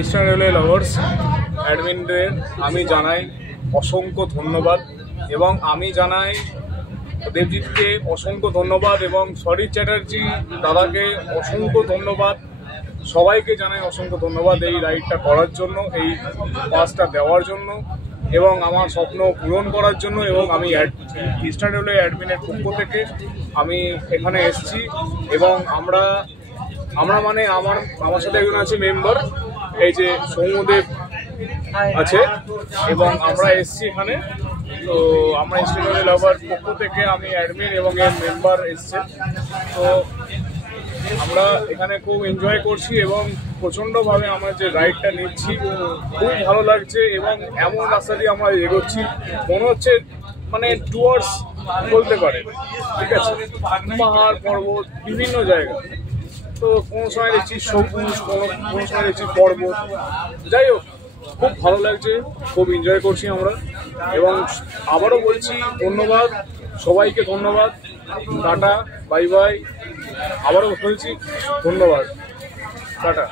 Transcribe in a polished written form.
Eastern railway lovers অ্যাডমিনদের আমি জানাই অসংখ্য ধন্যবাদ এবং আমি জানাই দেবজিৎকে অসংখ্য ধন্যবাদ এবং সরিত চ্যাটার্জি দাদাকে অসংখ্য ধন্যবাদ। সবাইকে জানাই অসংখ্য ধন্যবাদ এই রাইডটা করার জন্য, এই পাসটা দেওয়ার জন্য এবং আমার স্বপ্ন পূরণ করার জন্য। এবং আমি ইস্টার্ন রেলওয়ে অ্যাডমিনের পক্ষ থেকে আমি এখানে এসেছি এবং আমরা মানে আমার সাথে একজন আছে মেম্বার, এই যে সৌম্যদেব আছে, এবং আমরা এসছি এখানে। তো আমরা ইস্টার্ন রেলওয়ে লাভার পক্ষ থেকে আমি অ্যাডমিন এবং এর মেম্বার এসছে। তো আমরা এখানে খুব এনজয় করছি এবং প্রচণ্ডভাবে আমরা যে রাইডটা নিচ্ছি খুব ভালো লাগছে এবং এমন রাস্তা দিয়ে আমরা এগোচ্ছি মনে হচ্ছে মানে টুয়ার্স বলতে পারে, ঠিক আছে, পাহাড় পর্বত বিভিন্ন জায়গা। তো কোনো সময় দেখছি সবুজ, কোনো সময় দেখছি পর্বত, যাই হোক খুব ভালো লাগছে, খুব এনজয় করছি আমরা। এবং আবারও বলছি ধন্যবাদ সবাইকে, ধন্যবাদ, টাটা, বাই বাই। আবারও বলছি ধন্যবাদ, টাটা।